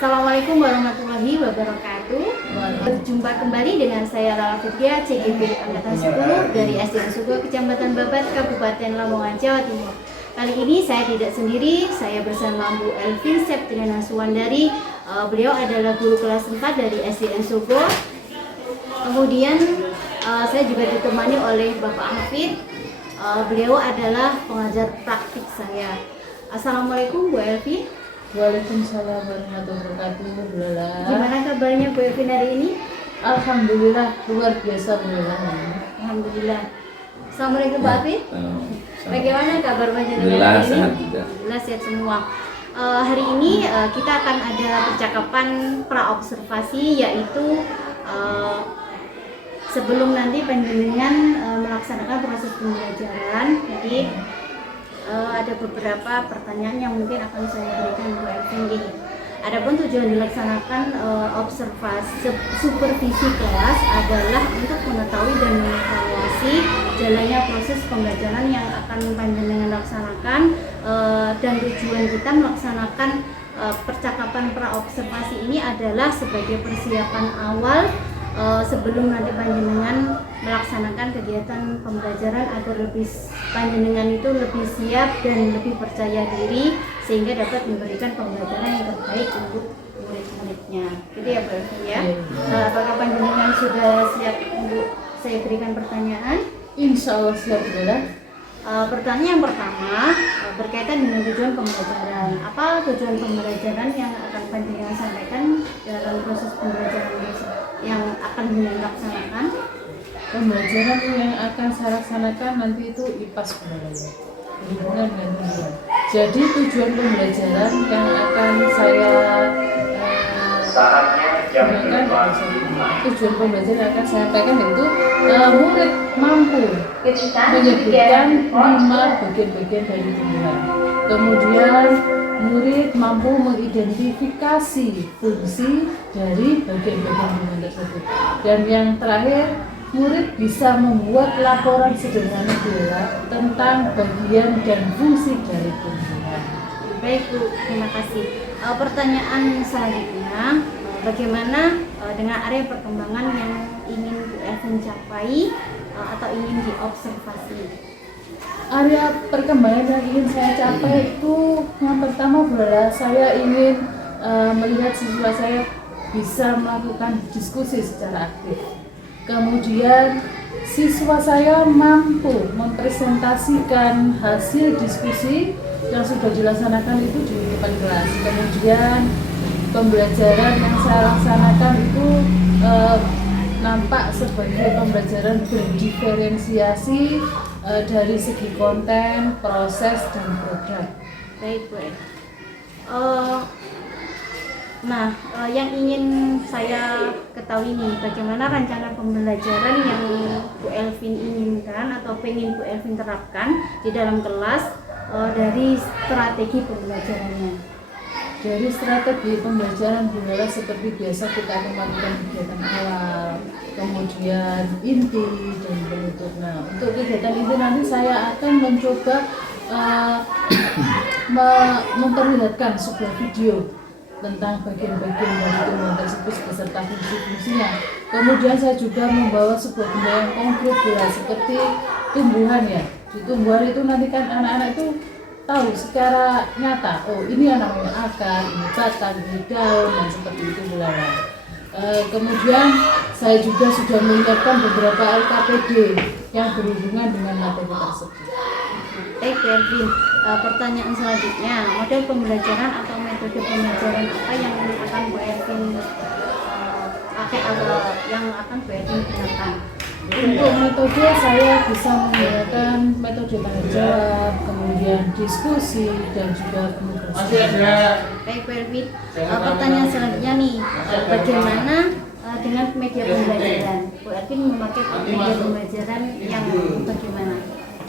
Assalamualaikum warahmatullahi wabarakatuh. Berjumpa kembali dengan saya Lala Fitria, CGP Angkatan 10 dari SD Sugo, Kecamatan Babat, Kabupaten Lamongan, Jawa Timur. Kali ini saya tidak sendiri, saya bersama Bu Elvin Septriana Suwandari. Beliau adalah guru kelas 4 dari SDN Sugo. Kemudian saya juga ditemani oleh Bapak Hafid. Beliau adalah pengajar praktik saya. Assalamualaikum Bu Elvin. Waalaikumsalam warahmatullahi wabarakatuh. Lala. Gimana kabarnya Bu Elvin hari ini? Alhamdulillah luar biasa Bu Lala. Alhamdulillah. Assalamualaikum Pak Hafid. Bagaimana kabar panjenengan hari ini? Alhamdulillah sehat juga. Alhamdulillah sehat semua. Hari ini kita akan ada percakapan praobservasi, yaitu sebelum nanti panjenengan melaksanakan proses pembelajaran. Jadi ada beberapa pertanyaan yang mungkin akan saya berikan Bu Elvin. Adapun tujuan dilaksanakan observasi supervisi kelas adalah untuk mengetahui dan mengevaluasi jalannya proses pembelajaran yang akan panjenengan laksanakan, dan tujuan kita melaksanakan percakapan praobservasi ini adalah sebagai persiapan awal sebelum nanti panjenengan melaksanakan kegiatan pembelajaran agar panjenengan itu lebih siap dan lebih percaya diri sehingga dapat memberikan pembelajaran yang terbaik untuk murid-muridnya. Gitu ya Bu Elvin ya. Apakah panjenengan sudah siap untuk saya berikan pertanyaan? Insya Allah siap Bu Lala. Pertanyaan yang pertama berkaitan dengan tujuan pembelajaran. Apa tujuan pembelajaran yang akan panjenengan sampaikan dalam proses pembelajaran yang akan dilaksanakan? Pembelajaran yang akan saya laksanakan nanti itu IPAS Bu Lala. Hubungan dengan hubungan. Jadi tujuan pembelajaran yang akan saya tujuan pembelajaran yang akan saya sampaikan itu murid mampu menyebutkan 5 bagian-bagian dari tumbuhan. Kemudian murid mampu mengidentifikasi fungsi dari bagian-bagian tumbuhan tersebut. Dan yang terakhir, murid bisa membuat laporan sederhana tentang bagian dan fungsi dari tumbuhan. Baik Bu, terima kasih. Pertanyaan selanjutnya, bagaimana dengan area perkembangan yang ingin Bu Elvin capai atau ingin diobservasi? Area perkembangan yang ingin saya capai itu yang pertama adalah saya ingin melihat siswa saya bisa melakukan diskusi secara aktif. Kemudian siswa saya mampu mempresentasikan hasil diskusi yang sudah dilaksanakan itu di depan kelas. Kemudian pembelajaran yang saya laksanakan itu nampak sebagai pembelajaran berdiferensiasi dari segi konten, proses, dan program. Baik Bu. Yang ingin saya ketahui nih, bagaimana rencana pembelajaran yang Bu Elvin inginkan atau pengen Bu Elvin terapkan di dalam kelas dari strategi pembelajarannya. Dari strategi pembelajaran Bu Lala seperti biasa kita akan melakukan kegiatan awal, kemudian inti, dan penutup. Nah, untuk kegiatan inti nanti saya akan mencoba memperlihatkan sebuah video tentang bagian-bagian dari tumbuhan tersebut beserta fungsi-fungsinya. Kemudian saya juga membawa sebuah benda yang konkret seperti tumbuhan ya. Di tumbuhan itu nanti kan anak-anak itu tahu secara nyata, oh ini yang namanya akar, ini batang, ini daun, dan seperti itu mulanya. Kemudian saya juga sudah menyiapkan beberapa LKPD yang berhubungan dengan materi tersebut. Baik Bu Elvin, pertanyaan selanjutnya, model pembelajaran atau metode pembelajaran apa yang akan Bu Elvin pakai atau yang akan Bu Elvin gunakan? Untuk metode saya bisa menggunakan metode tanya jawab, kemudian diskusi, dan juga komunikasi. Baik Bu Elvin, pertanyaan selanjutnya nih, bagaimana dengan media pembelajaran? Bu Elvin memakai media pembelajaran yang bagaimana?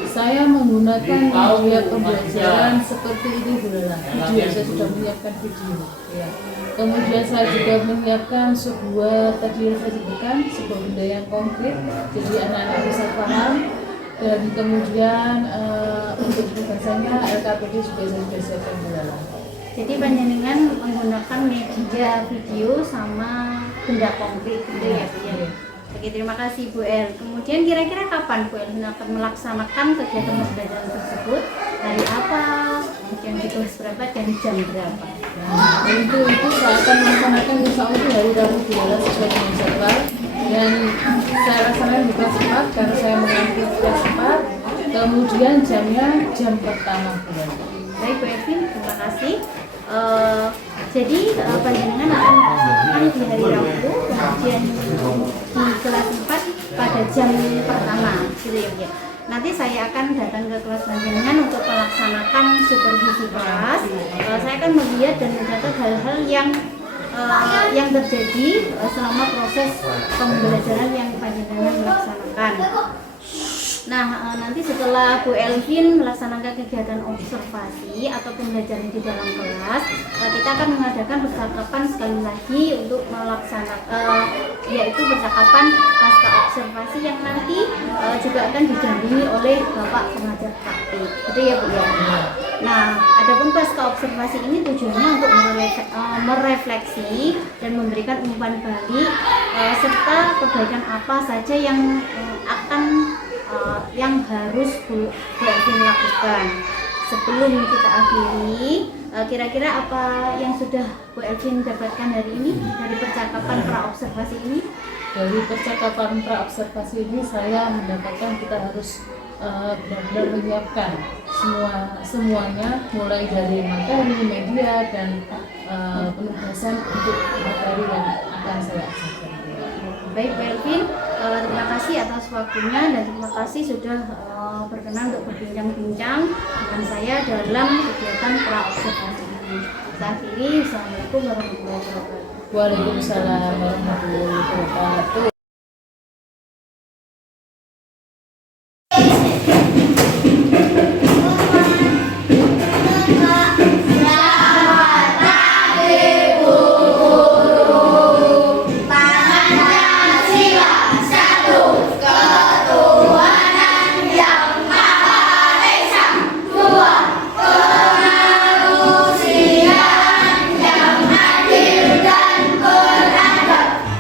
Saya menggunakan media pembelajaran seperti ini Bu Lala. Video, saya sudah menyiapkan video. Ya. Kemudian saya juga menyiapkan sebuah, tadi yang saya sebutkan, sebuah benda yang konkret, jadi anak-anak bisa paham. Dan kemudian untuk tugasnya LKPD juga saya sudah siapkan Bu Lala. Jadi panjenengan menggunakan media video sama benda konkret gitu ya Bu ya. Oke, terima kasih Bu El. Kemudian kira-kira kapan Bu El akan melaksanakan kegiatan pembelajaran tersebut? Hari apa? Kemudian di kelas berapa dan jam berapa? Nah, itu saya akan melaksanakan insya Allah di hari Rabu 12 sesuai dengan jadwal, dan saya laksanakan di kelas 4 karena saya mengikuti kelas 4. Kemudian jamnya jam pertama bulan. Baik Bu Elvin, terima kasih. Jadi panjenengan akan di hari Rabu, kemudian di kelas 4 pada jam pertama, gitu ya Bu ya. Nanti saya akan datang ke kelas panjenengan untuk melaksanakan supervisi kelas. Saya akan melihat dan mencatat hal-hal yang terjadi selama proses pembelajaran yang panjenengan melaksanakan. Nah, nanti setelah Bu Elvin melaksanakan kegiatan observasi atau pembelajaran di dalam kelas, kita akan mengadakan percakapan sekali lagi untuk melaksanakan, yaitu percakapan pasca observasi yang nanti juga akan didampingi oleh Bapak pengajar praktik. Gitu ya Bu ya. Nah, adapun pasca observasi ini tujuannya untuk merefleksi dan memberikan umpan balik serta perbaikan apa saja yang harus Bu Elvin lakukan. Sebelum kita akhiri, kira-kira apa yang sudah Bu Elvin dapatkan hari ini dari percakapan pra-observasi ini? Dari percakapan pra-observasi ini saya mendapatkan kita harus benar-benar menyiapkan semuanya, mulai dari materi, media, dan penugasan untuk materi yang akan saya ajarkan. Baik Bu Elvin, terima kasih atas waktunya dan terima kasih sudah berkenan untuk berbincang-bincang dengan saya dalam kegiatan pra-observasi ini. Saya akhiri, Assalamualaikum warahmatullahi wabarakatuh. Waalaikumsalam warahmatullahi wabarakatuh.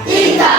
Tiga,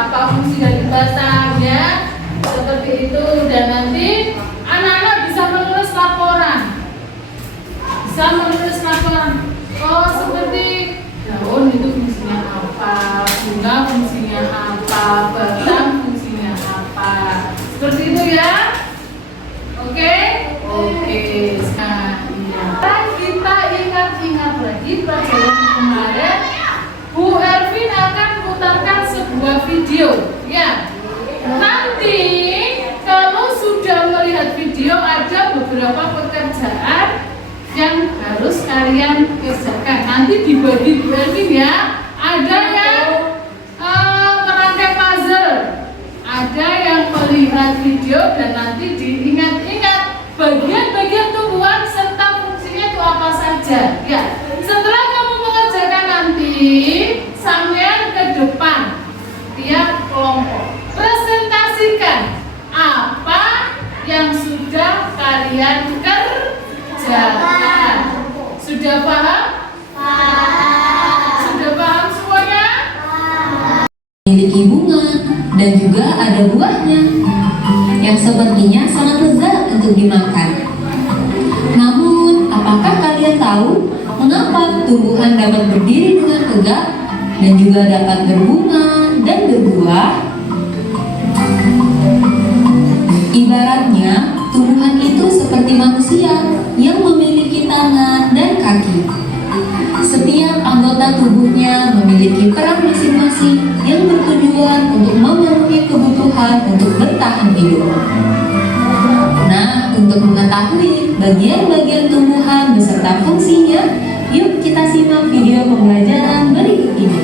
apa fungsi dari batang ya, seperti itu. Dan nanti anak-anak bisa menulis laporan, oh seperti daun itu fungsinya apa, bunga fungsinya apa, batang fungsinya apa, seperti itu ya. Oke. Nah, iya. Kita ingat-ingat lagi pelajaran kemarin, Bu Ervin akan memutarkan sebuah video ya. Nanti kalau sudah melihat video, ada beberapa pekerjaan yang harus kalian kerjakan. Nanti dibagi Bu Ervin ya. Ada yang merangkai puzzle, ada yang melihat video, dan nanti diingat-ingat bagian-bagian tumbuhan serta fungsinya itu apa saja ya. Setelah kamu mengerjakan, nanti sampean ke depan tiap kelompok presentasikan apa yang sudah kalian kerjakan. Sudah paham? Sudah paham semuanya? Memiliki bunga dan juga ada buahnya yang sepertinya sangat lezat untuk dimakan. Namun, apakah kalian tahu mengapa tumbuhan dapat berdiri dengan tegak dan juga dapat berbunga dan berbuah? Ibaratnya, tumbuhan itu seperti manusia yang memiliki tangan dan kaki. Setiap anggota tubuhnya memiliki peran masing-masing yang bertujuan untuk memenuhi kebutuhan untuk bertahan hidup. Nah, untuk mengetahui bagian-bagian tumbuhan beserta fungsinya, yuk kita simak video pembelajaran berikut ini.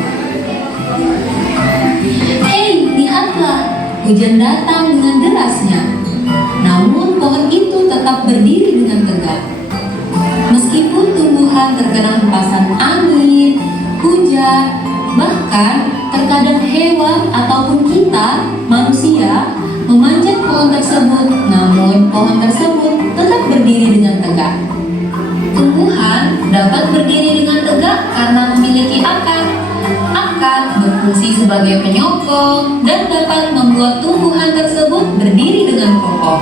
Hei, lihatlah, hujan datang dengan derasnya. Namun pohon itu tetap berdiri dengan tegak. Meskipun tumbuhan terkena hempasan angin, hujan, bahkan terkadang hewan ataupun kita, manusia, memanjat pohon tersebut, namun pohon tersebut tetap berdiri dengan tegak. Tumbuhan dapat berdiri dengan tegak karena memiliki akar. Akar berfungsi sebagai penyokong dan dapat membuat tumbuhan tersebut berdiri dengan kokoh.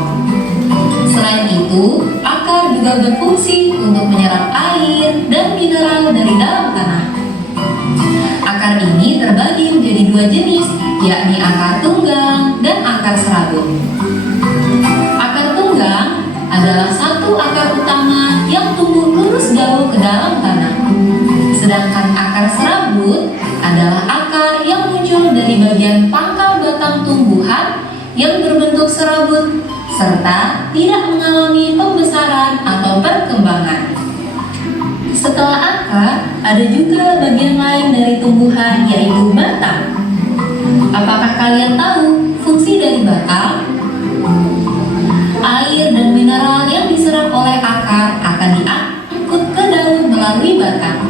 Selain itu, akar juga berfungsi untuk menyerap air dan mineral dari dalam tanah. Akar ini terbagi menjadi dua jenis, yakni akar tunggang dan akar serabut. Akar tunggang adalah satu akar utama yang tumbuh lurus jauh ke dalam tanah. Sedangkan akar serabut adalah akar yang muncul dari bagian pangkal batang tumbuhan yang berbentuk serabut serta tidak mengalami pembesaran atau perkembangan. Setelah akar, ada juga bagian lain dari tumbuhan, yaitu batang. Apakah kalian tahu fungsi dari batang? Air dan mineral yang diserap oleh akar akan diangkut ke daun melalui batang.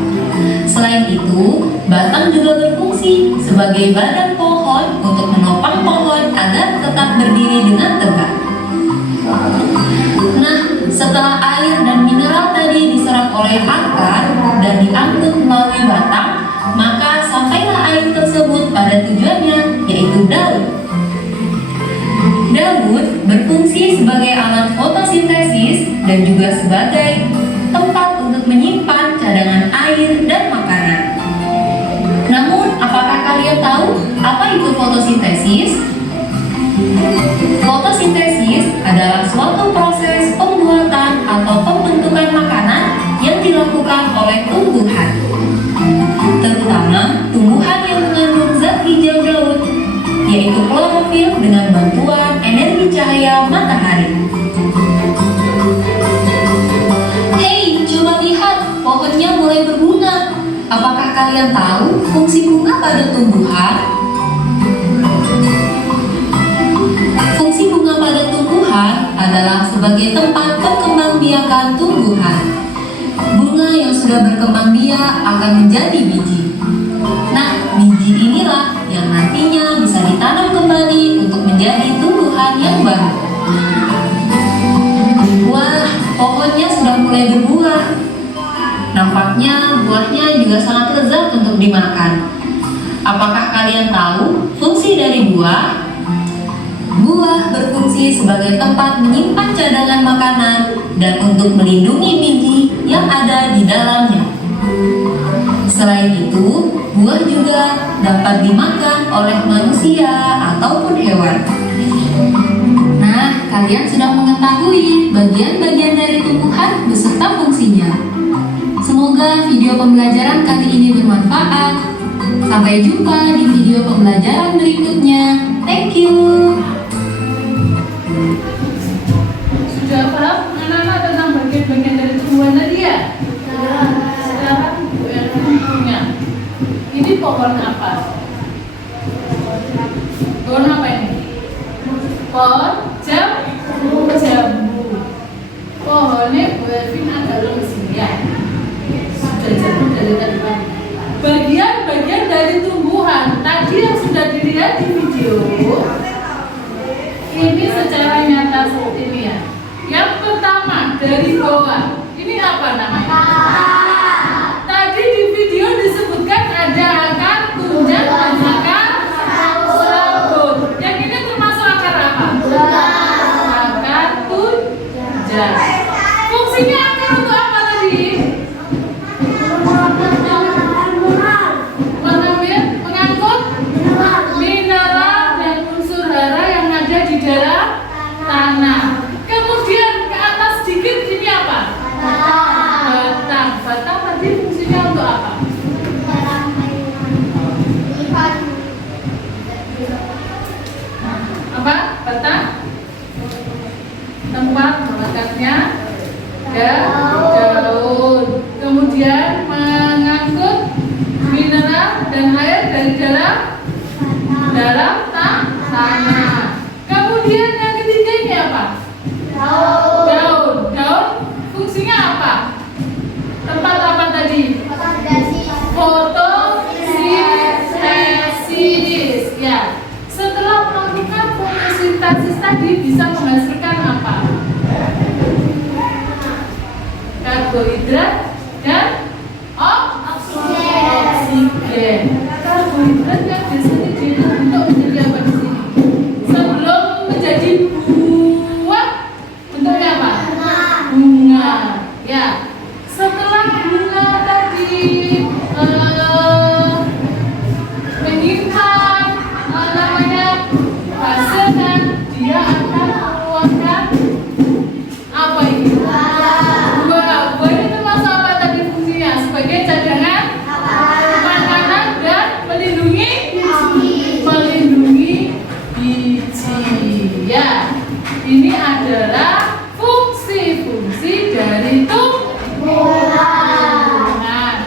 Selain itu, batang juga berfungsi sebagai badan pohon untuk menopang pohon agar tetap berdiri dengan tegak. Nah, setelah air dan mineral tadi diserap oleh akar dan diangkut melalui batang, maka sampailah air tersebut pada tujuannya, yaitu daun. Daun berfungsi sebagai alat fotosintesis dan juga sebagai tempat untuk menyimpan cadangan air dan makanan. Namun, apakah kalian tahu apa itu fotosintesis? Fotosintesis adalah suatu proses pembuatan atau pembentukan makanan yang dilakukan oleh tumbuhan, terutama tumbuhan yang mengandung zat hijau daun, yaitu klorofil dengan bantuan energi cahaya matahari. Hei, coba lihat, pohonnya mulai berbunga. Apakah kalian tahu fungsi bunga pada tumbuhan? Fungsi bunga pada tumbuhan adalah sebagai tempat perkembangbiakan tumbuhan. Bunga yang sudah berkembang biak akan menjadi biji. Nah, biji inilah yang nantinya bisa ditanam kembali untuk menjadi tumbuhan yang baru. Wah, pohonnya sudah mulai berbuah. Nampaknya buahnya juga sangat lezat untuk dimakan. Apakah kalian tahu fungsi dari buah? Buah berfungsi sebagai tempat menyimpan cadangan makanan dan untuk melindungi biji yang ada di dalamnya. Selain itu, buah juga dapat dimakan oleh manusia ataupun hewan. Nah, kalian sudah mengetahui bagian-bagian dari tumbuhan beserta fungsinya. Semoga video pembelajaran kali ini bermanfaat. Sampai jumpa di video pembelajaran berikutnya. Thank you. Sudah paham anak-anak tentang bagian-bagian dari tumbuhan tadi ya? Sekarang Bu Erwin punya. Ini pohon apa? Pohon apa ini? Pohon jambu. Pohonnya Bu Erwin agak lemes ini ya. Sudah jatuh dari tadi pagi. Bagian-bagian dari tumbuhan tadi yang sudah dilihat di video ini secara nyata seperti ini ya. Yang pertama dari bawah, ini apa namanya? Tadi di video disebutkan ada akar tunjang dan akar serabut. Yang ini termasuk akar apa? Akar tunjang. Fungsinya akar untuk apa tadi? Mengangkut mineral dan unsur hara yang ada di dalam tanah. Kemudian ke atas sedikit ini apa? Batang. Batang tadi fungsinya untuk apa? Apa? Batang? Tempat melekatnya daun. Kemudian mengangkut mineral dan air dari dalam tanah. Kemudian yang ketiga ini apa? Daun. Daun fungsinya apa? Tempat apa tadi? Fotosintesis. Ya. Setelah melakukan fotosintesis tadi bisa menghasilkan apa? Karbohidrat dan oksigen. Karbohidrat yang biasanya dibentuk menjadi apa di sini? Sebelum menjadi buah, bentuknya apa? Bunga. Ya. Setelah bunga tadi menyimpan hasilnya, dia akan mengeluarkan apa ini? Buah. Buah ini termasuk apa tadi fungsinya? Sebagai cadangan makanan dan melindungi biji. Ya, ini adalah fungsi-fungsi dari tumbuhan.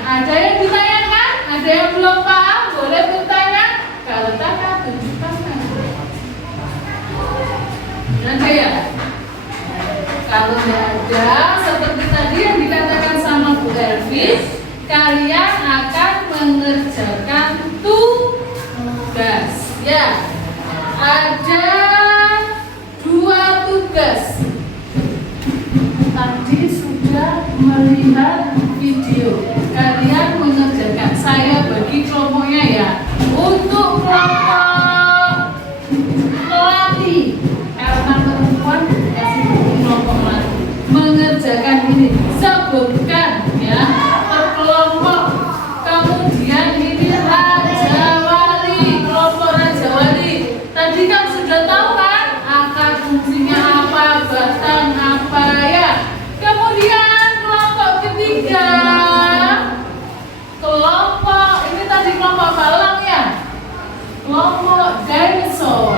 Ada yang ditanyakan? Ada yang belum paham? Boleh bertanya. Kalau tanya, tunjukkan. Ada ya? Kalau tidak ada, seperti tadi yang dikatakan sama Bu Erwin, kalian akan mengerjakan tugas. Ya, ada 2 tugas. Tadi sudah melihat video. Kalian mengerjakan. Saya bagi kelompoknya ya. Untuk kelompok melati, karena perempuan kasih kelompok melati. Mengerjakan ini. Sebutkan ya per kelompok. Kemudian ini Raja Wali, kelompok Raja Wali. Tadi kan sudah tahu kan akar fungsinya apa, batang apa ya. Kemudian kelompok ketiga, kelompok ini tadi kelompok balang ya, kelompok dinosaur.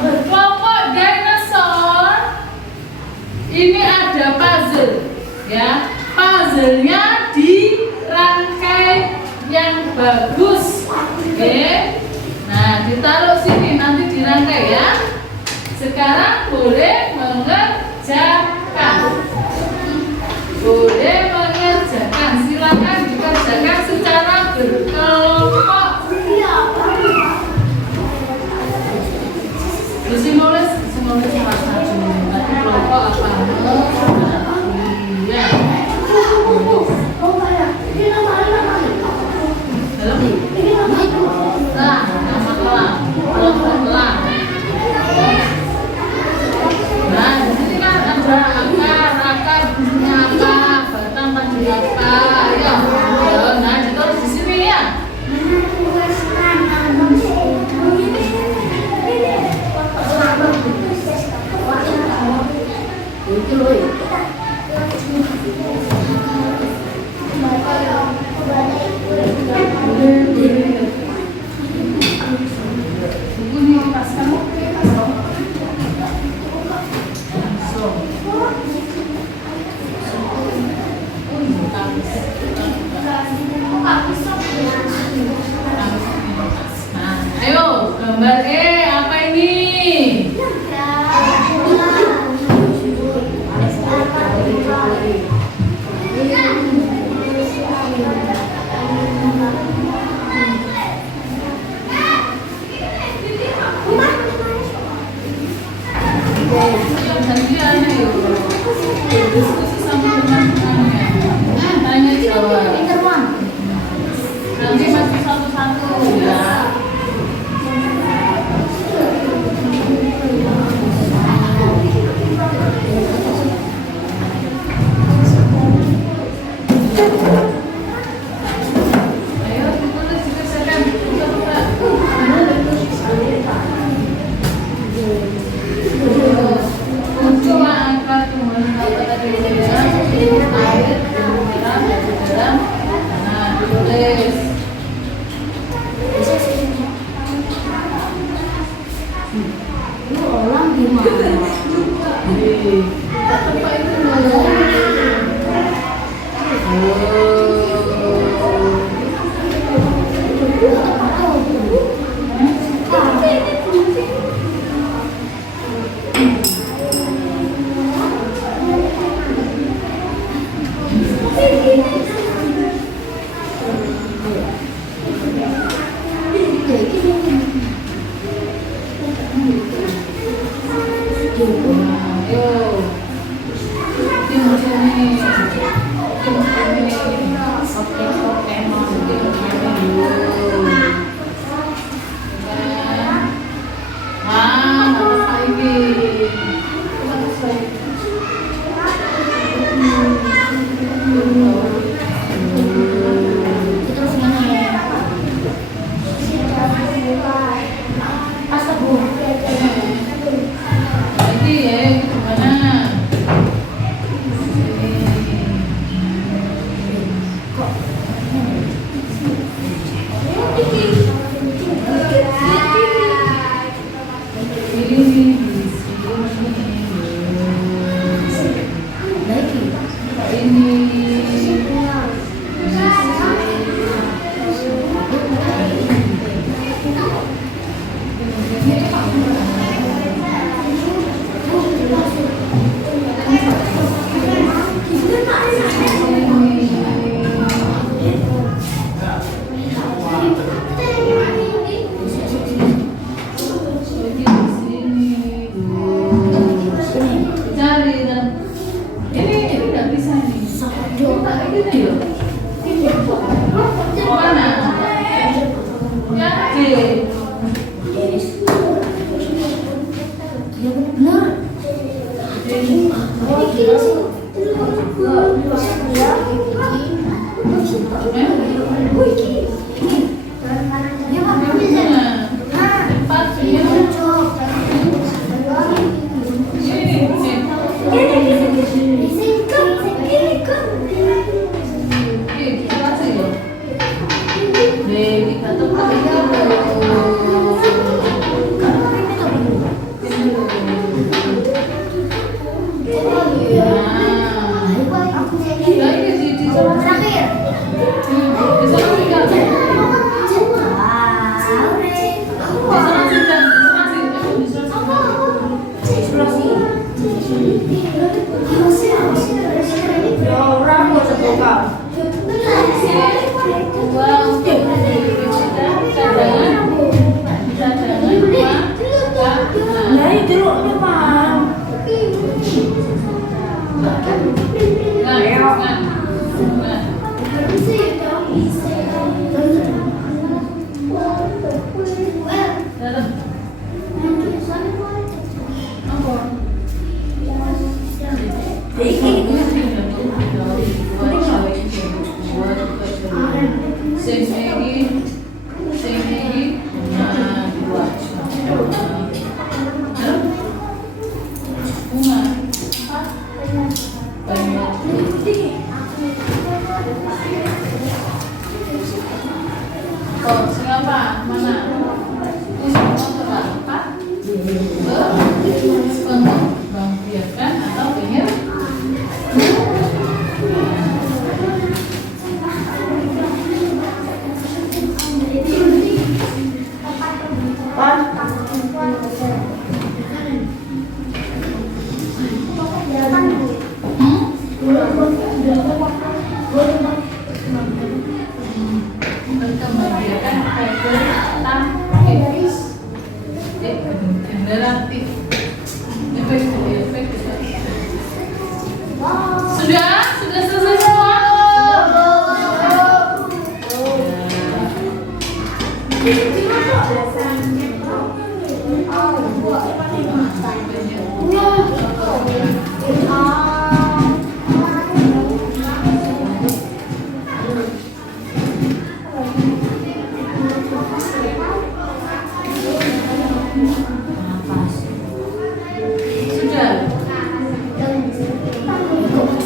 Kelompok dinosaur ini ada puzzle ya. Puzzle-nya dirangkai yang bagus. Oke. Nah, ditaruh sini nanti dirangkai ya. Sekarang boleh mengerjakan. Silakan dikerjakan secara berkelompok. Terus nulis salah satu. Nanti kelompok apa? Iya. Halo. Nah, nama kelang. Kelang. Nah, di sini kan ada akar bunyinya akar, batang panjang akar. Ya, nah ditulis di sini ya. Itu loh ya. Bukunya pas kamu. Nah, ayo gambar apa ini? Gantian ayo. Diskusi sama teman-temannya. Tanya jawab. Nanti masuk satu-satu ya. Ayo ditulis dikerjakan. Munculnya angka tumbuhan apa tadi ya? Air, merah, garam. Nah, ditulis. Orang gimana? Apa itu loh? Orang mau sekolah. siapa? Mana? Apa? Pengembang biakan atau pinggir? Berkembangbiakan vegetatif, generatif, efek. Sudah selesai semua. Sudah.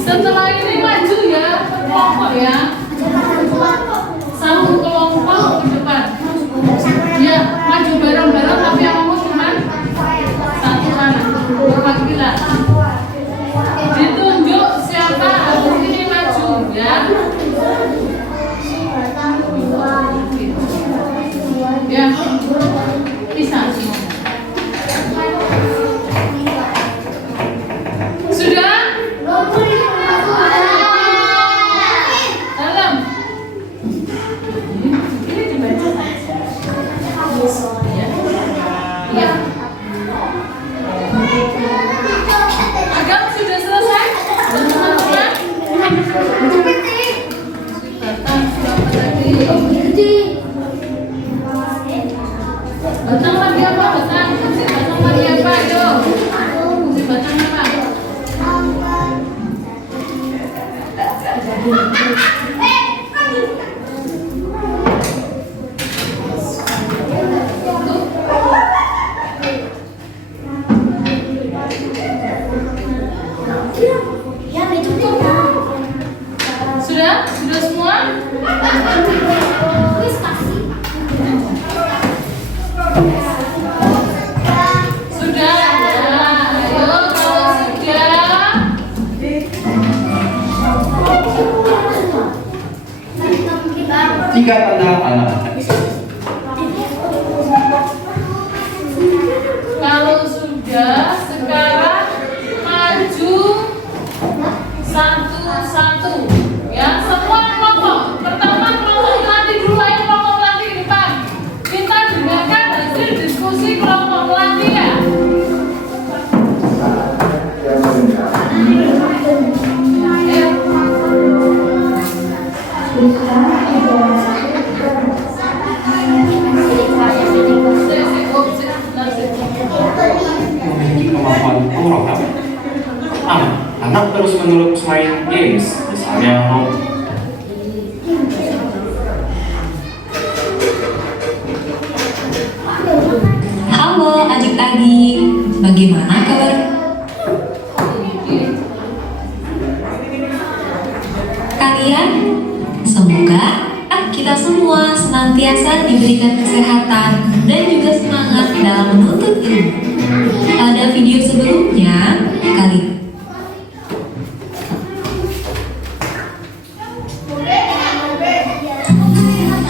Setelah ini maju ya, kelompok ya. Satu kelompok ke depan. Ya, maju bareng-bareng tapi yang ngomong cuma satu anak perwakilan. Ditunjuk siapa habis ini maju ya. Ya, bisa. Sudah? Dalam. Ini dibaca. Ya. Agam sudah selesai? Teman-teman? Batang siapa tadi? Batang lagi apa? Batang lagi apa? Ayo. Batang apa? Sudah? Sudah semua? Sudah? Ayo kalau sudah. Tiga tanda panah. Kalau sudah, sekarang maju satu-satu. Ya, semua kelompok. Pertama kelompok melatih dulu, ayo kelompok melatih ke depan. Kita dengarkan hasil diskusi kelompok melatih ya. Memiliki kemampuan program. Anak terus-menerus main games, misalnya Halo adik-adik, bagaimana kabar kalian? Semoga kita semua senantiasa diberikan kesehatan dan juga semangat dalam menuntut ilmu. Pada video sebelumnya,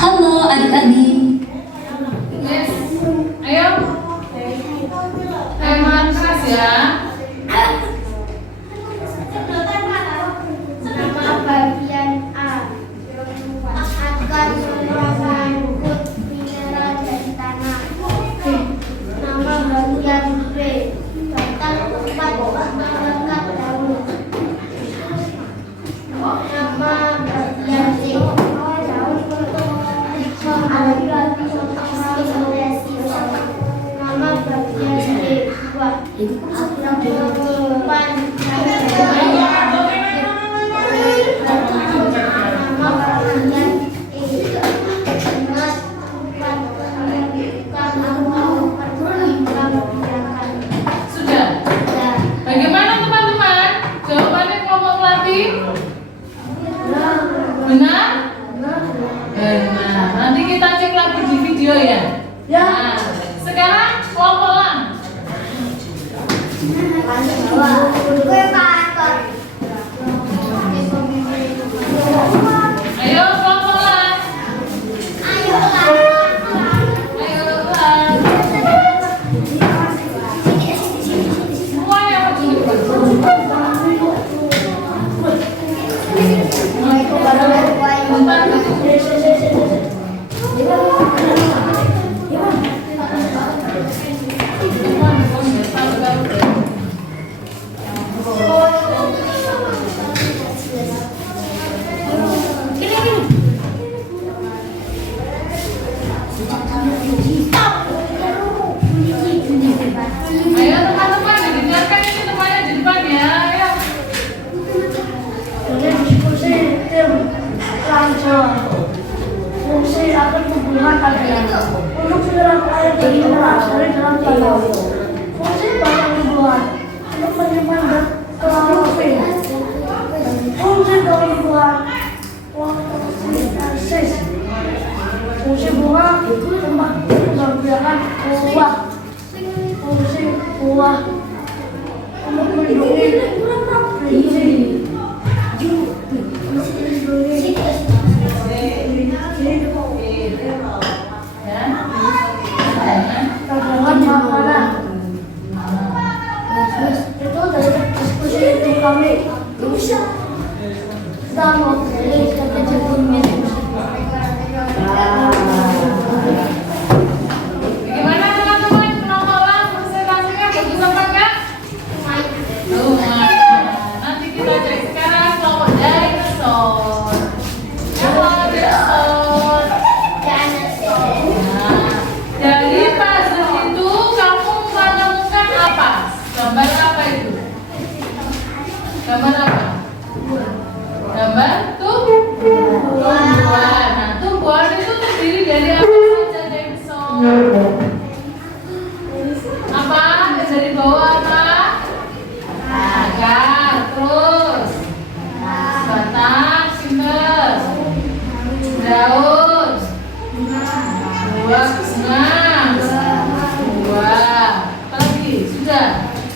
Halo adik-adik. Yes. Ayo. Teman keras ya. Nama bagian A akan mengangkut mineral dari tanah. Nama bagian B batang tempat video ya? Nah, sekarang kelompok. Gue kantor. Ayo kelompok. Ayo lah. Ayo kelompok. Semuanya ayo teman-teman, didengarkan ini semuanya di depan ya. Ayo. Diskusi tim lancar. Fungsi akan hubungan pada untuk menyerap air dari mineral dari dalam tanah. Fungsi batang tumbuhan untuk menyimpan dan klorofil. Fungsi daun buah fotosintesis. Fungsi bunga tempat membiarkan buah. Fungsi buah untuk melindungi biji. Tabungan makanan. Itu dari diskusi itu kami kita mau pilih kata jemputnya. Gimana teman-teman? Penonton presentasinya bagus apa enggak? Lumayan. Nanti kita cek sekarang kelompok dinosaur. Kelompok dinosaur. Nah, dari puzzle itu kamu menemukan apa? Gambar apa itu? Gambar apa? Gambar tumbuhan. Nah, tumbuhan itu terdiri dari apa saja, dinosaur? Apa? Dari bawah apa? Akar, terus batang, sintes, daun, buah, buah. Apa lagi? Sudah.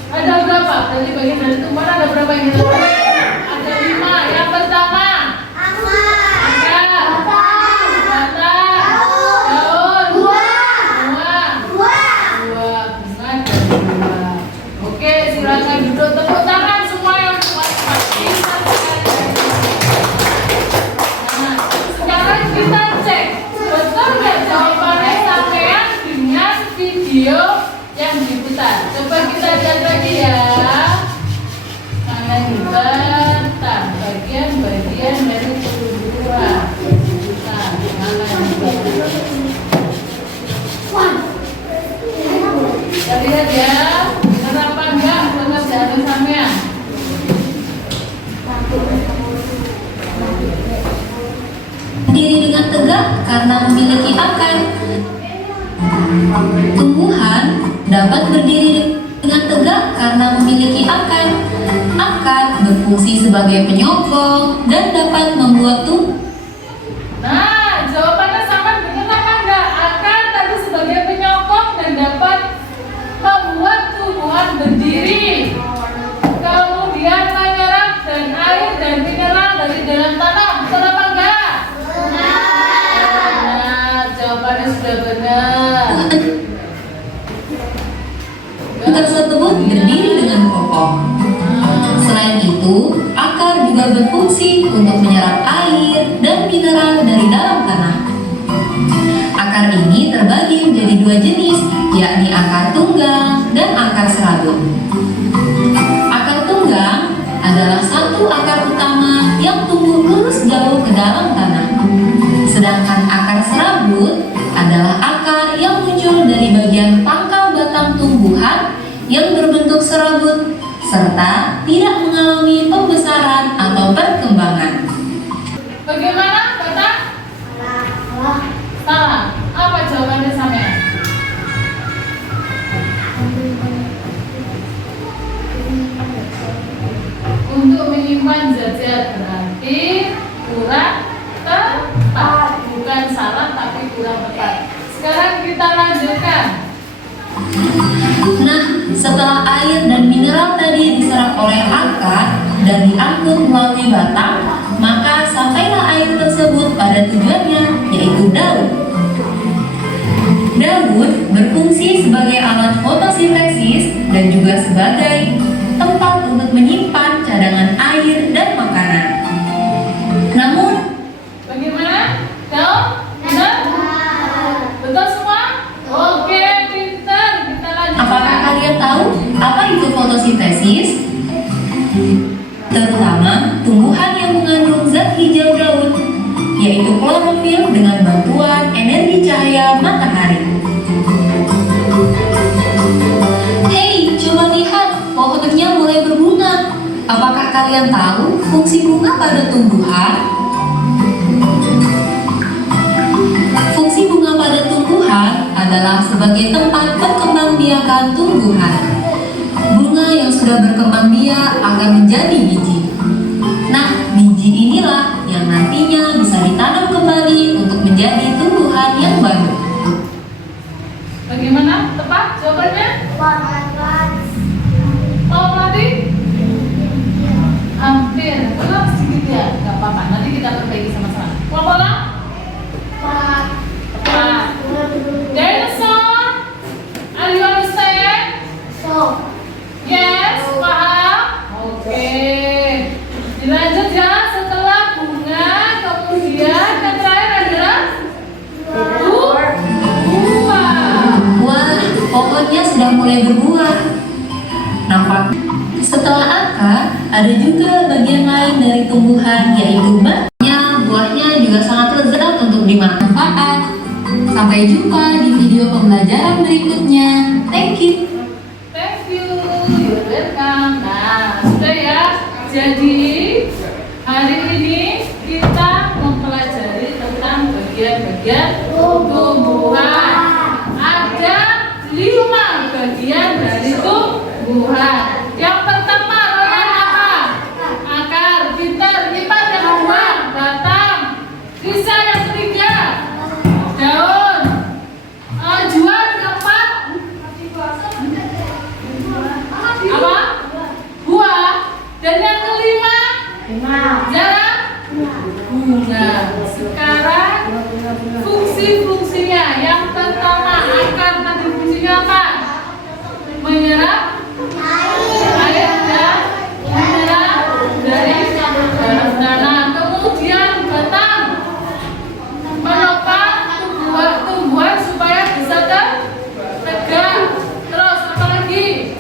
Ada berapa? Tadi bagian dari tumbuhan ada berapa yang kita lihat? Ada 5. Yang pertama, akar, batang, daun, buah, bunga dan buah. Oke, silakan duduk, tepuk tangan semua yang kuat-kuat. Nah, sekarang kita cek betul nggak jawabannya sampean dengan video yang diputar. Coba kita lihat lagi ya. Tangan diputar, bagian-bagian dari tumbuhan. Nah, tangan diputar. Kita lihat ya, benar apa enggak pengerjaan sampean? Berdiri dengan tegak karena memiliki akar. Tumbuhan dapat berdiri dengan tegak karena memiliki akar. Akar berfungsi sebagai penyokong dan dapat membuat Nah, jawabannya sama benar apa enggak? Akar tadi sebagai penyokong dan dapat membuat tumbuhan berdiri. Kemudian menyerap dan air dan mineral dari dalam tanah. Betul apa enggak? Benar, jawabannya sudah benar. tersebut berdiri dengan kokoh. Selain itu, akar juga berfungsi untuk menyerap air dan mineral dari dalam tanah. Akar ini terbagi menjadi 2 jenis, yakni akar tunggang dan akar serabut. Akar tunggang adalah satu akar utama yang tumbuh lurus jauh ke dalam tanah. Sedangkan akar serabut adalah akar yang muncul dari bagian pangkal batang tumbuhan yang berbentuk serabut serta tidak mengalami pembesaran atau perkembangan. Bagaimana, Bapak? Salah. Apa jawabannya sampean? Untuk menyimpan zat-zat berarti kurang tepat. Bukan salah tapi kurang tepat. sekarang kita lanjutkan. Nah, setelah air dan mineral tadi diserap oleh akar dan diangkut melalui batang, maka sampailah air tersebut pada tujuannya, yaitu daun. Daun berfungsi sebagai alat fotosintesis dan juga sebagai tempat untuk menyimpan cadangan air dan makanan. Namun, Bagaimana? Tahu? Benar? Betul semua? Oke, pintar. Kita lanjutkan. apakah kalian tahu apa itu fotosintesis? Terutama tumbuhan yang mengandung zat hijau daun, yaitu klorofil dengan bantuan energi cahaya matahari. Hei, coba lihat, pohonnya mulai berbunga. Apakah kalian tahu fungsi bunga pada tumbuhan? Fungsi bunga pada tumbuhan adalah sebagai tempat perkembangbiakan tumbuhan. Bunga yang sudah berkembang biak akan menjadi biji. Nah, biji inilah yang nantinya bisa ditanam kembali untuk menjadi tumbuhan yang baru. Bagaimana? Tepat jawabannya? Oh, berarti? Hampir. Belum sedikit ya? Gak apa-apa. Nanti kita perbaiki sama-sama. Kelompok A? Tepat. Dinosaur? Are you understand? Yes, paham? Oke. Dilanjut ya, setelah bunga, kemudian yang terakhir adalah buah. Wah, pohonnya sudah mulai berbuah. Nampak. Setelah akar, ada juga bagian lain dari tumbuhan, yaitu batangnya. Buahnya juga sangat lezat untuk dimakan. Sampai jumpa di video pembelajaran berikutnya. Thank you. Thank you, you're welcome. Nah, sudah ya. Jadi hari ini kita mempelajari tentang bagian-bagian tumbuhan. Ada 5 bagian dari tumbuhan. Yang pertama adalah apa? Akar, pintar, lipat yang kedua, batang. Bisa yang ketiga, daun. Juan keempat, apa? Buah. Dan yang kelima, jarang bunga. Sekarang fungsi-fungsinya. Yang pertama, akar tadi fungsinya apa? Menyerap air dan mineral dari dalam tanah. Kemudian batang menopang tumbuhan supaya bisa tegak. Terus apa lagi?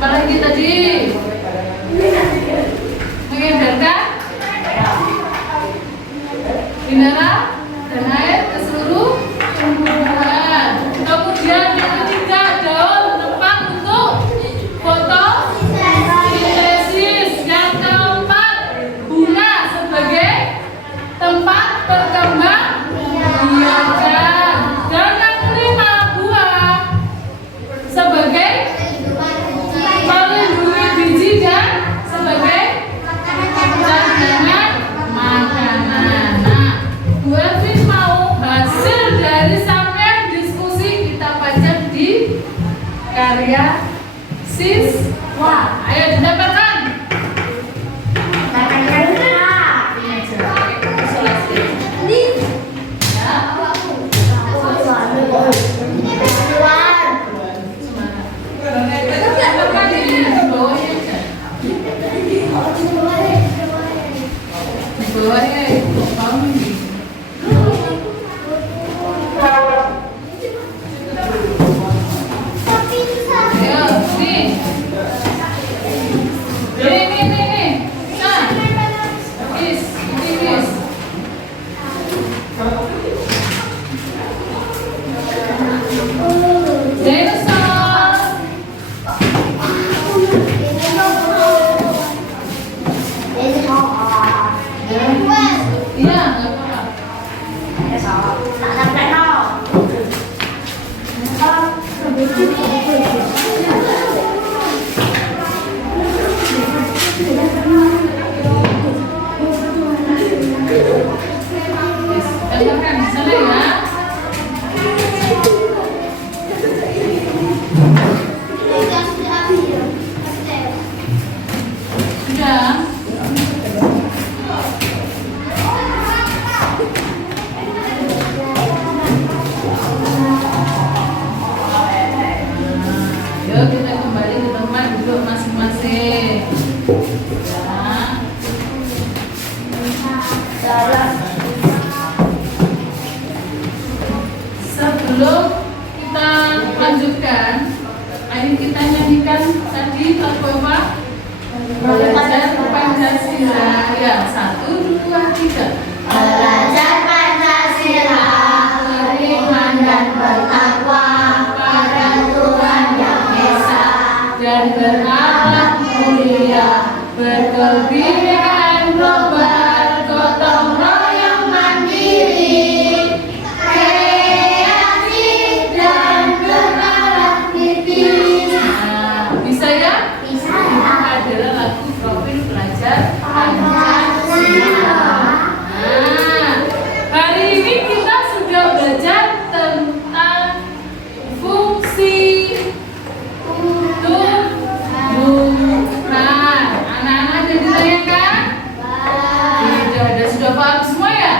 Apalagi tadi? Mengedarkan mineral dan air ke seluruh tumbuhan. Kemudian yang ketiga, daun tempat untuk fotosintesis. Yang keempat, bunga sebagai tempat perkembangbiakan. Dan yang kelima, buah sebagai melindungi biji dan sebagai cadangan makanan. Nah, Bu Elvin mau hasil dari sampai diskusi kita pajang di karya siswa. Ayo didapatkan. Silakan. sana ya. Sudah. Yuk kita kembali ke tempat duduk masing-masing. Ya. Sebelum kita lanjutkan, ayo kita nyanyikan tadi lagu apa? Belajar Pancasila. Ya, 1, 2, 3. Belajar Pancasila, beriman dan bertakwa pada Tuhan Yang Esa, Dan berakhlak mulia, berkebinekaan global, gotong royong mandiri, kreatif dan berkreativitas. Nah, bisa ya? Bisa. Ini adalah lagu profil pelajar Pancasila. Nah, hari ini kita sudah belajar tentang fungsi tumbuhan. Anak-anak jadi ditanyakan? Sudah paham semua ya?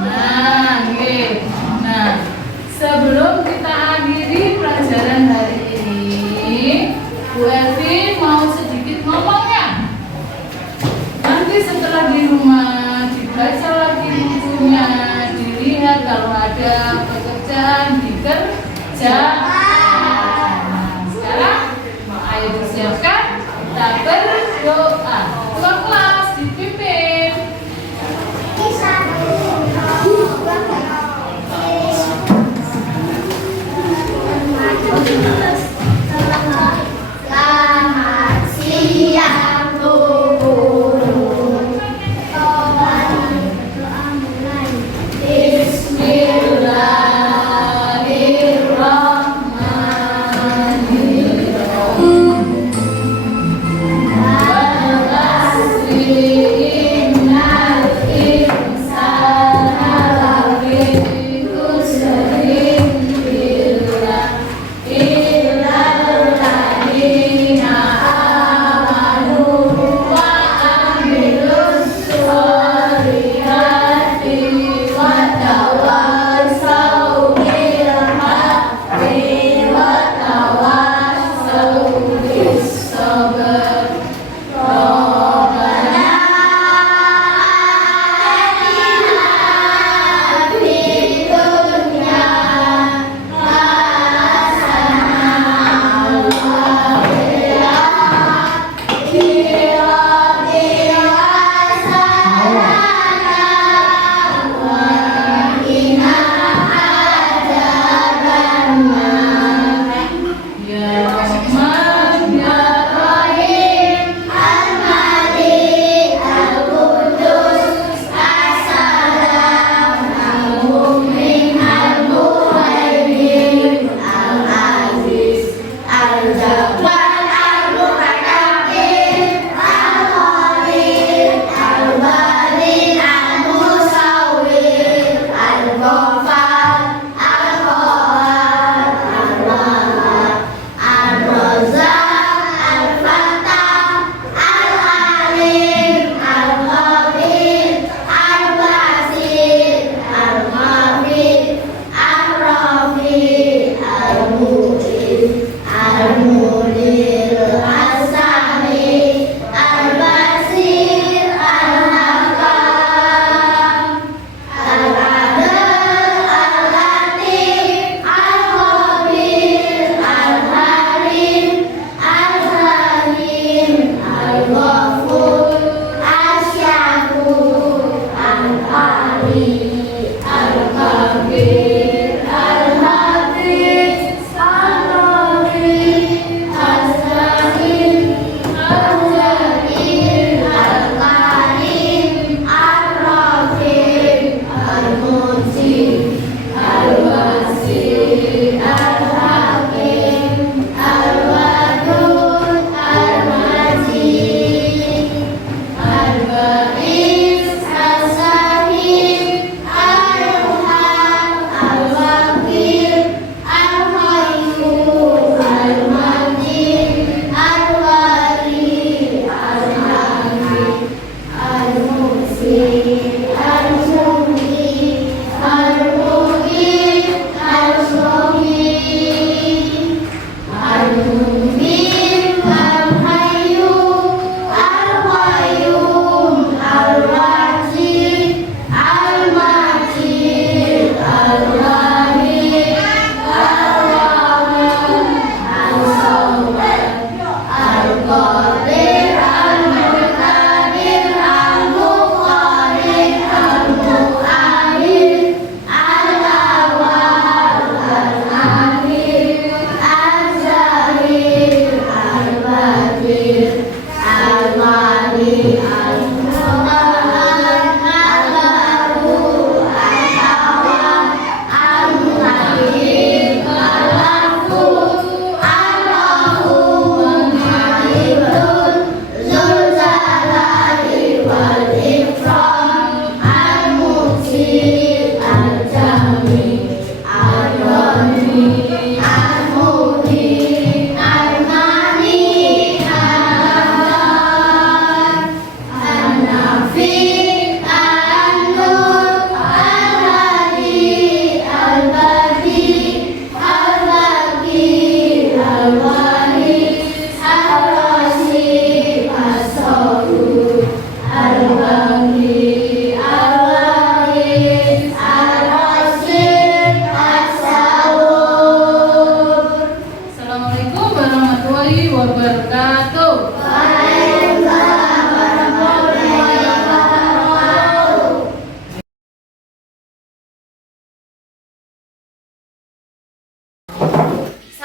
Nah, oke. Nah, sebelum kita akhiri pelajaran hari ini, Bu Elvi mau sedikit ngomong ya. Nanti setelah di rumah dibaca lagi bukunya, dilihat kalau ada pekerjaan dikerjakan. Nah, sekarang ayo disiapkan, kita berdoa. Ketua kelas dipimpin. Selamat siang Bu Guru.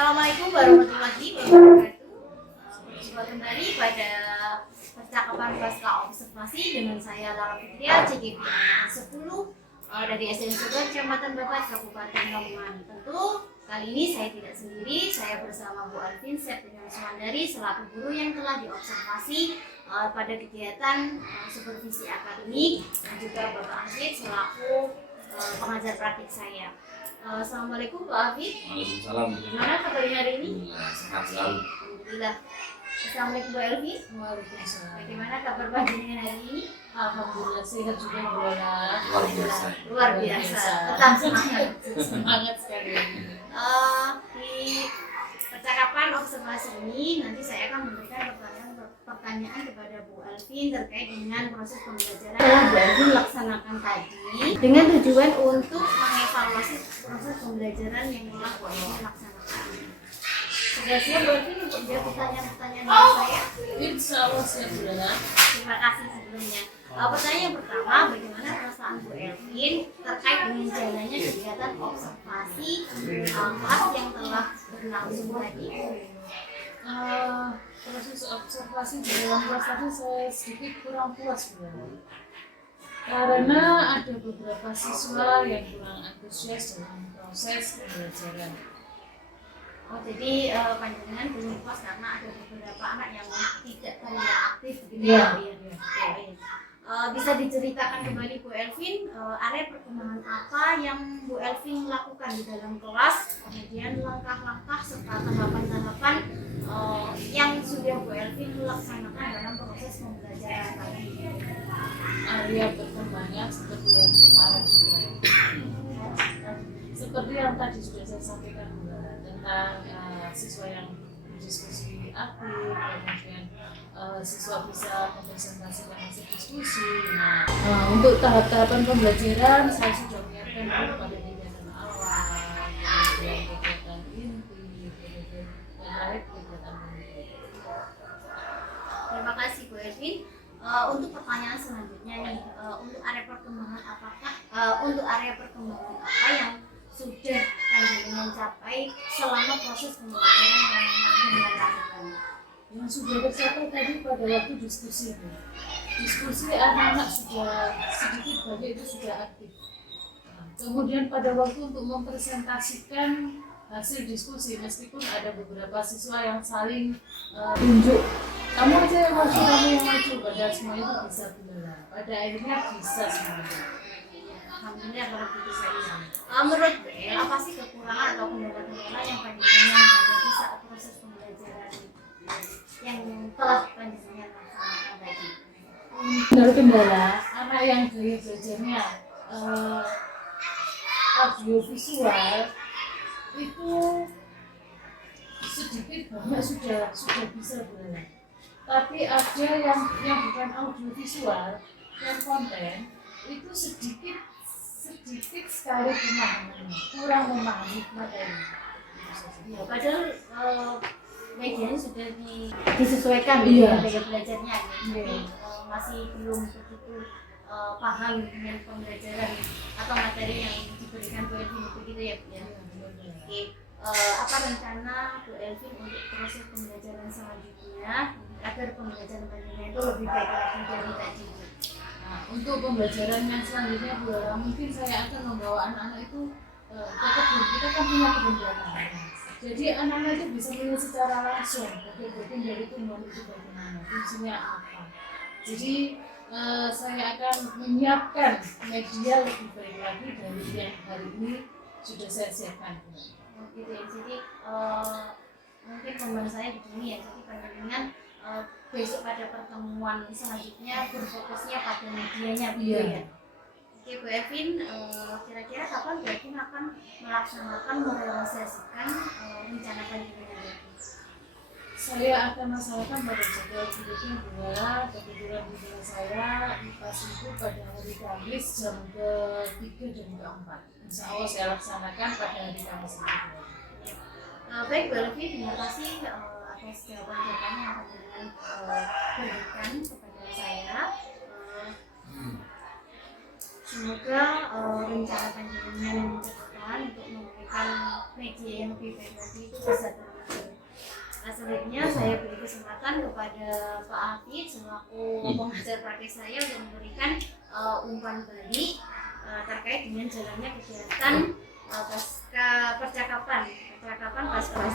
Assalamualaikum warahmatullahi wabarakatuh. Berjumpa kembali pada percakapan pasca observasi dengan saya Lara Fitria, CGP 10 dari SD Negeri Kecamatan Babat, Kabupaten Lamongan. Tentu kali ini saya tidak sendiri, saya bersama Bu Alvin Septian Suwandari selaku guru yang telah diobservasi pada kegiatan supervisi akademik, dan juga Bapak Afid selaku pengajar praktik saya. Assalamualaikum Pak Afid. Waalaikumsalam. Gimana kabarnya hari ini? Sehat selalu. Alhamdulillah. Assalamualaikum Bu Elvi. Waalaikumsalam. Bagaimana kabar panjenengan hari ini? Alhamdulillah sehat juga Bu Lola. Luar biasa. Luar biasa. Tetap semangat. Semangat sekali. Di percakapan observasi ini nanti saya akan memberikan pertanyaan kepada Bu Elvin terkait dengan proses pembelajaran yang Bu Elvin laksanakan tadi dengan tujuan untuk mengevaluasi proses pembelajaran yang telah Bu Elvin laksanakan. Sudah siap Bu Elvin untuk menjawab pertanyaan-pertanyaan dari saya? Insya Allah siap Bu Lola. Terima kasih sebelumnya. Pertanyaan yang pertama, bagaimana perasaan Bu Elvin terkait dengan jalannya kegiatan observasi kelas yang telah berlangsung tadi? Proses observasi di dalam kelas tadi saya sedikit kurang puas Bu Lola. Karena ada beberapa siswa yang kurang antusias dalam proses pembelajaran. Oh, jadi panjenengan belum puas karena ada beberapa anak yang tidak terlihat aktif begitu Iya. ya? Oke. Bisa diceritakan kembali Bu Elvin area perkembangan apa yang Bu Elvin lakukan di dalam kelas, kemudian langkah-langkah serta tahapan-tahapan yang sudah Bu Elvin laksanakan dalam proses pembelajaran tadi. Area perkembangan seperti yang kemarin sudah seperti yang tadi sudah saya sampaikan Bu Lola, tentang siswa yang berdiskusi aktif, kemudian siswa bisa mempresentasikan hasil diskusi. Nah, untuk tahap-tahapan pembelajaran saya sudah menyiapkan dulu pada kegiatan awal, kemudian kegiatan inti, kemudian dan terakhir kegiatan menulis. Terima kasih Bu Elvin. Untuk pertanyaan selanjutnya nih, untuk area perkembangan apa yang sudah panjenengan capai selama proses pembelajaran yang panjenengan lakukan? Yang sudah tercapai tadi pada waktu diskusi Bu. Diskusi anak-anak sudah sedikit banyak itu sudah aktif. Kemudian pada waktu untuk mempresentasikan hasil diskusi, meskipun ada beberapa siswa yang saling tunjuk, kamu aja yang maju, kamu yang maju, padahal semuanya itu bisa benar. Pada akhirnya bisa semuanya. Alhamdulillah kalau begitu saya. Menurut Bu El, apa sih kekurangan atau kendala-kendala yang panjenengan hadapi saat proses pembelajaran yang telah panjenengan laksanakan tadi? Kendala anak yang gaya belajarnya audiovisual itu sedikit banyak sudah bisa belajar. Tapi ada yang bukan audiovisual, yang konten itu sedikit sekali pemahamannya, kurang memahami materi. Ya, padahal medianya sudah disesuaikan Iya. dengan gaya belajarnya, Iya. tapi masih belum begitu paham dengan pembelajaran atau materi yang diberikan Bu Elvin begitu ya Bu ya. Oke, apa rencana Bu Elvin untuk proses pembelajaran selanjutnya agar pembelajaran panjenengan itu lebih baik lagi dari tadi Bu? Nah, untuk pembelajaran yang selanjutnya Bu Lola, mungkin saya akan membawa anak-anak itu kita kan punya kebun binatang. Jadi anak-anak itu bisa melihat secara langsung bagian dari tumbuhan itu bagaimana, fungsinya apa. Jadi saya akan menyiapkan media lebih baik lagi dari yang hari ini sudah saya siapkan. Gitu ya. Jadi mungkin pembahasan saya begini ya. Jadi panjenengan besok pada pertemuan selanjutnya berfokusnya pada medianya gitu Iya. ya. Oke Bu Elvin, kira-kira kapan Bu Elvin akan melaksanakan merealisasikan rencana panjenengan tadi? Saya akan masalahkan pada jadwal berikutnya Bu Lola. Kebetulan di kelas saya IPAS itu pada hari Kamis jam ke-3 dan ke-4. Insya Allah saya laksanakan pada hari Kamis itu. Baik Bu Elvin, terima kasih atas jawaban-jawabannya yang panjenengan berikan kepada saya. Semoga rencana panjenengan ke depan untuk memberikan media yang lebih baik lagi itu bisa kepada Pak Hafid selaku pengajar praktek saya untuk memberikan umpan balik terkait dengan jalannya kegiatan pasca percakapan pasca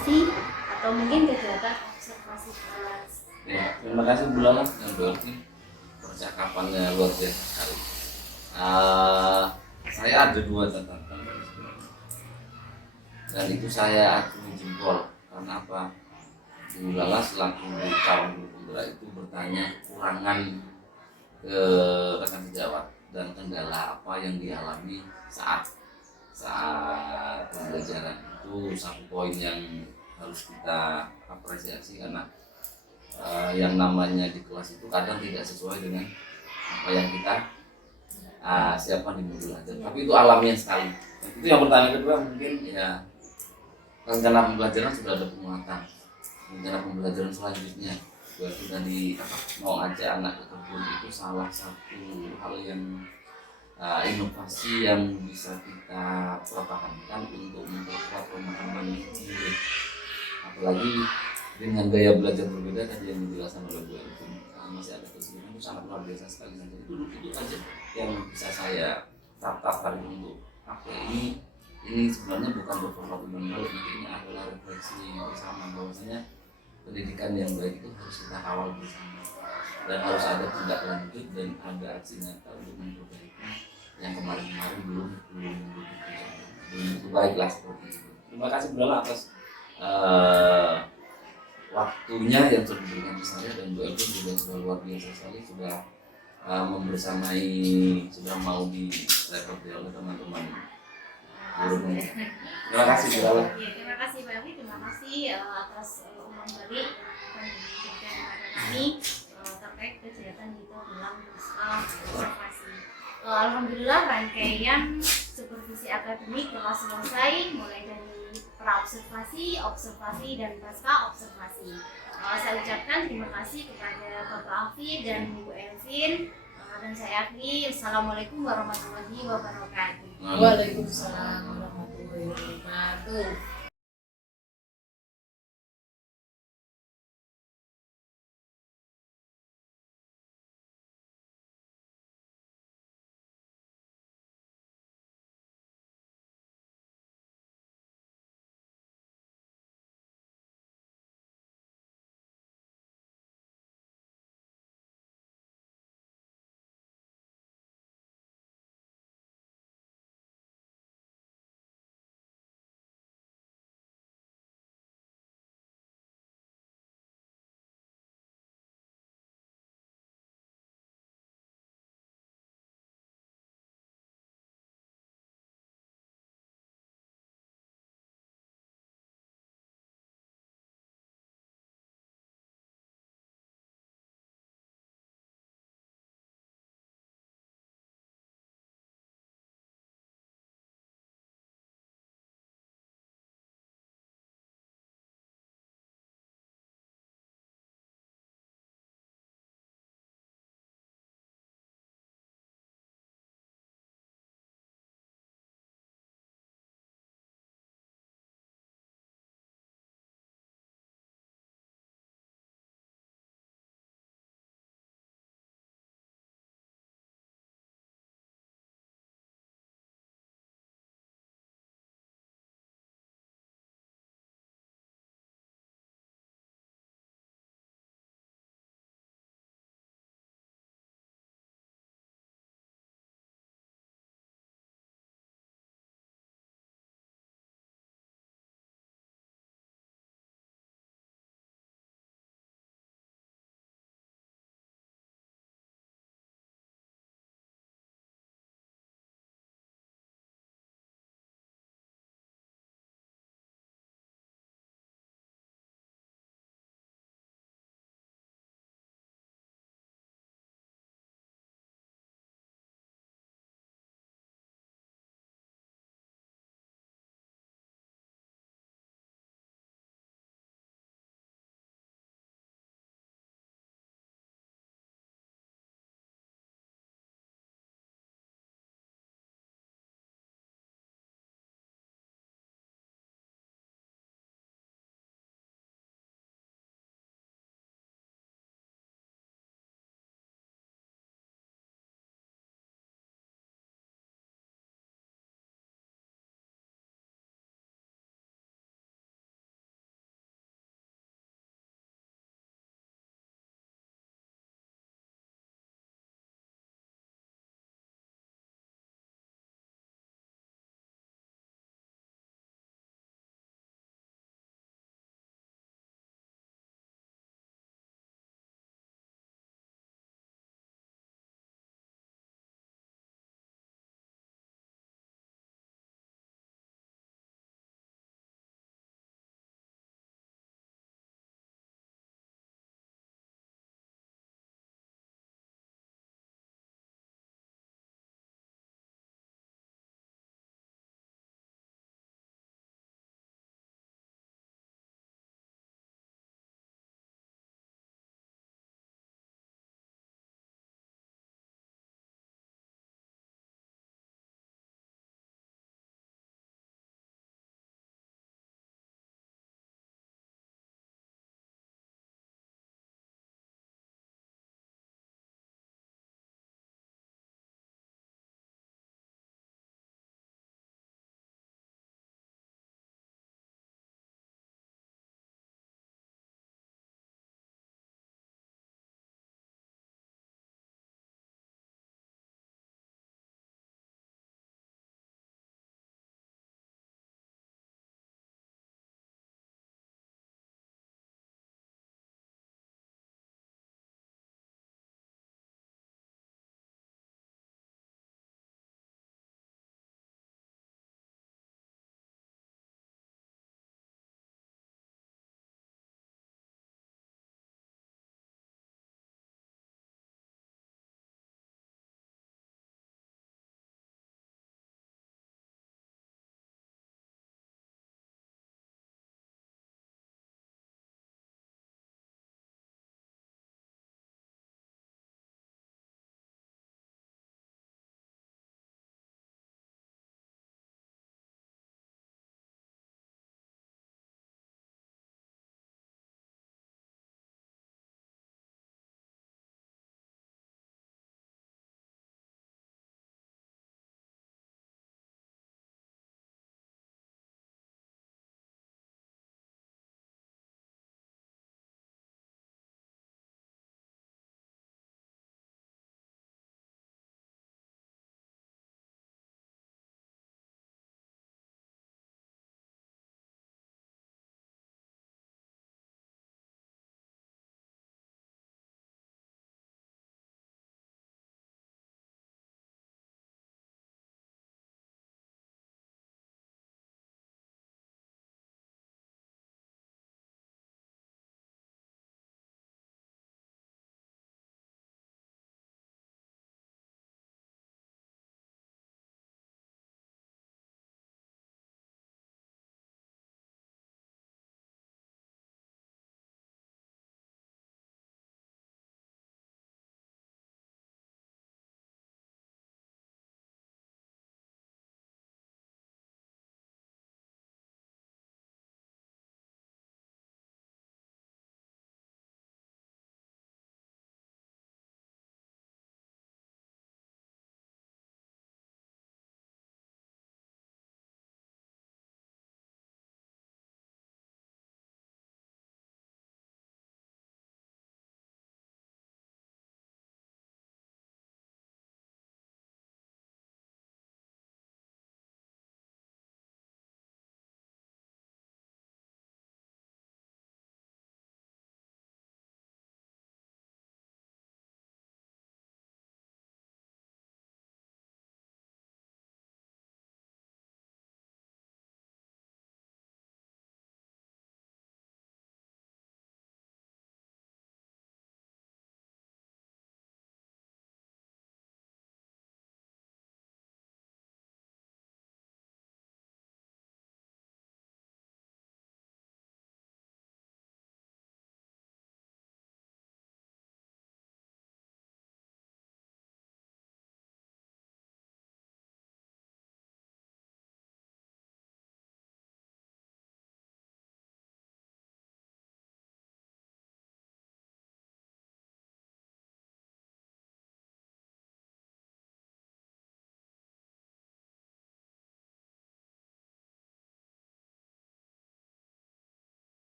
atau mungkin kegiatan observasi kelas. Ya, terima kasih Bu Lala dan Bu Elvi, percakapannya luar biasa sekali. Saya ada 2 catatan dan itu saya acungi jempol. Karena apa? Bu Lala selaku calon guru penggerak itu bertanya kekurangan ke rekan sejawat dan kendala apa yang dialami saat pembelajaran. Itu satu poin yang harus kita apresiasi, karena yang namanya di kelas itu kadang tidak sesuai dengan apa yang kita siapkan di modul ajar, tapi itu alamiah sekali. Itu yang pertama. Kedua, mungkin ya rencana pembelajaran sudah ada penguatan, rencana pembelajaran selanjutnya berarti tadi mau ajak anak ke kebun itu salah satu hal yang inovasi yang bisa kita pertahankan untuk memperkuat pemahaman sendiri. Apalagi dengan gaya belajar berbeda tadi yang dijelaskan oleh Bu Elvi, masih ada kesulitan, itu sangat luar biasa sekali. Jadi dulu itu aja yang bisa saya tatap hari untuk ini sebenarnya bukan beberapa bulan lalu, ini adalah refleksi bersama bahwasanya pendidikan yang baik itu harus kita kawal bersama dan harus ada tindak lanjut dan ada aksi nyata untuk memperbaiki yang kemarin-kemarin belum baiklah seperti itu. Terima kasih Bu Lala atas waktunya yang sudah diberikan ke saya, dan Bu Elvi juga sudah luar biasa sekali, sudah membersamai, sudah mau direpoti oleh teman-teman gurunya. Terima kasih Bu Lala. Terima kasih Pak Elvi, terima kasih atas umpan balik yang diberikan kepada kami terkait kegiatan kita dalam observasi. Alhamdulillah rangkaian supervisi akademik telah selesai, mulai dari praobservasi, observasi, dan pasca observasi. Saya ucapkan terima kasih kepada Bapak Hafid dan Bu Elvin, dan saya akhiri. Assalamualaikum warahmatullahi wabarakatuh. Waalaikumsalam warahmatullahi wabarakatuh.